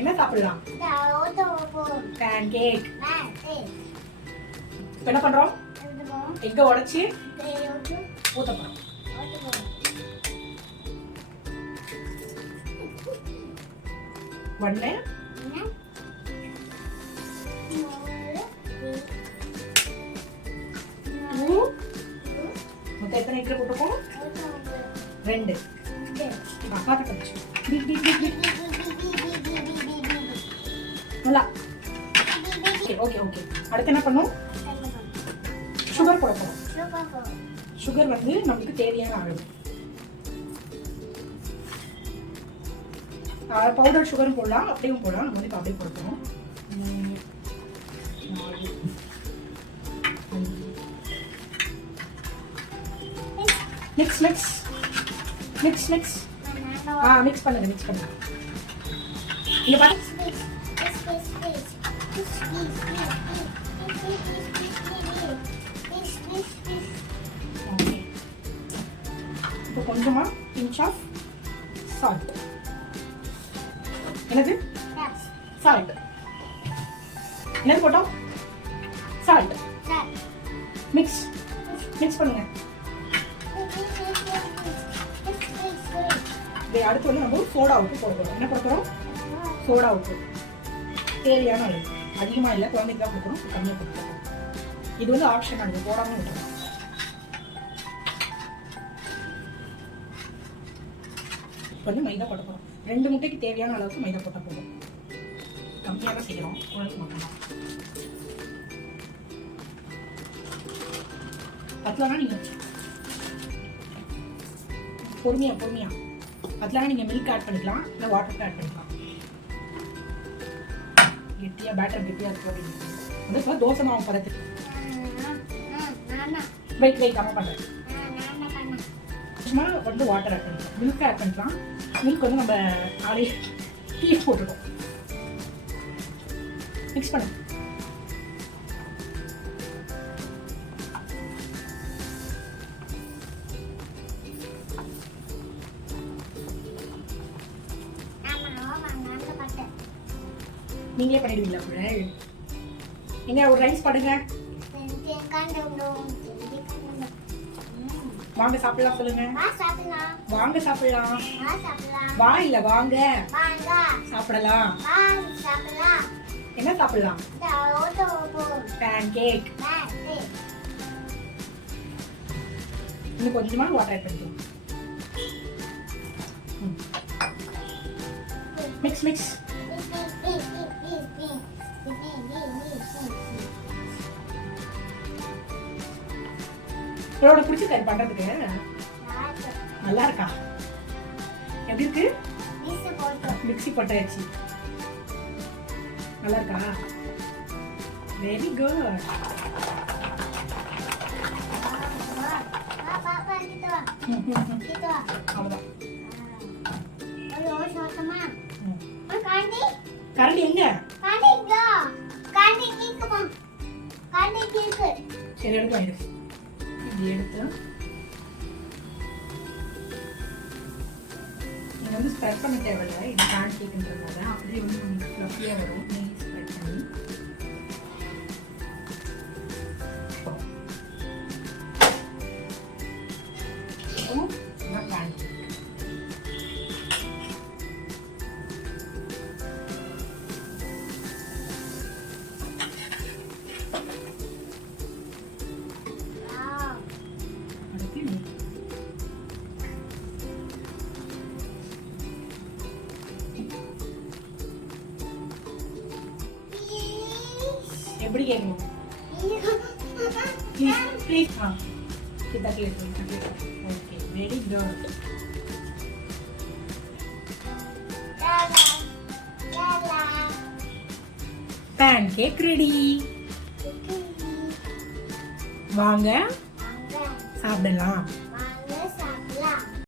என்ன சாப்பிடலாம்? Pancake. இப்போ என்ன பண்றோம்? எக்க உடைச்சி ஊத்த போறோம். ஒண்ணு மொத்தம் எத்தனை எக்கு போட்டுக்கோம்? 2. அப்பா கிட்ட நல்லா. Okay okay. அடுத்து என்ன பண்ணும்? சுகர் போட போறோம். சுகர் வந்து நமக்கு தேவையான அளவு. பவுடர் சுகரும் போடலாம், அப்படியும் போடலாம். நம்ம வந்து அப்படியே போடுறோம். 4 5 மிக்ஸ் பண்ணுங்க. இங்க பாரு. இப்போ கொஞ்சமா பிஞ்ச் ஆஃப் சால்ட். என்னது? சால்ட். என்னது போட்டோம்? சால்ட். மிக்ஸ் பண்ணுங்க. அடுத்து வந்து நம்ம சோடா உப்பு போட போறோம். என்ன போட போறோம்? சோடா உப்பு. தேவையான அளவு. அதிகமா இல்லை, குழந்தைக்கு தான் கொடுக்கணும், கம்மியாக கொடுக்கணும். இது வந்து ஆப்ஷனல், இது போடாம விட்டுரும். இப்போ வந்து மைதா போட போறோம். 2 முட்டைக்கு தேவையான அளவுக்கு மைதா போட்ட போதும். கம்மியாக தான் செய்யறோம், குழந்தைக்கு மட்டும். பத்தலனா நீங்க பொறுமையா பத்தலனா நீங்க மில்க் ஆட் பண்ணிக்கலாம், இல்லை வாட்டர் ஆட் பண்ணிக்கலாம். கெட்டியா பேட்டர் கெட்டியா இருக்கு அப்படின்னு வந்து தோசை மாவு பதத்துக்கு வெயிட் அம்மா பண்றேன். சும்மா வந்து வாட்டர் ஆட் பண்ணிக்கலாம், மில்க் ஆட் பண்ணிக்கலாம். மில்க் வந்து நம்ம ஆளே டீ போட்டுருக்கோம். மிக்ஸ் பண்ணு. நீங்களே பண்ணிடுவீங்களா பிள்ளை? எங்க ஒரு ரைஸ் படுங்க. வாங்க சாப்பிடலாம் சொல்லுங்க. வாங்க சாப்பிடலாம். வா இல்ல வாங்க சாப்பிடலாம். என்ன சாப்பிடலாம்? Pancake. இன்னும் கொஞ்சமா வாட்டர் ஆட் பண்ணிக்கலாம். மிக்ஸ். இவரோட பிடிச்சிருக்காரு பண்றதுக்கு. நல்லா இருக்கா? எப்படி இருக்கு? மிக்ஸி போட்டாச்சு. நல்லா இருக்கா? Very good. கரண்டி எங்க? சரி எடுத்து வாங்கிடு. இப்படி எடுத்து இதை வந்து ஸ்ப்ரெட் பண்ண தேவையில்லை. இது பேன் கேக்குன்றதால அப்படியே வந்து கொஞ்சம் ஃப்ளஃபியாக வரும். நெய் ஸ்ப்ரெட் பண்ணி பேன் கேக். எப்படி கேட்கணும்? ப்ளீஸ் கிட்ட கேட்கணும். Okay very good. Pancake ready. வாங்க சாப்பிடலாம்.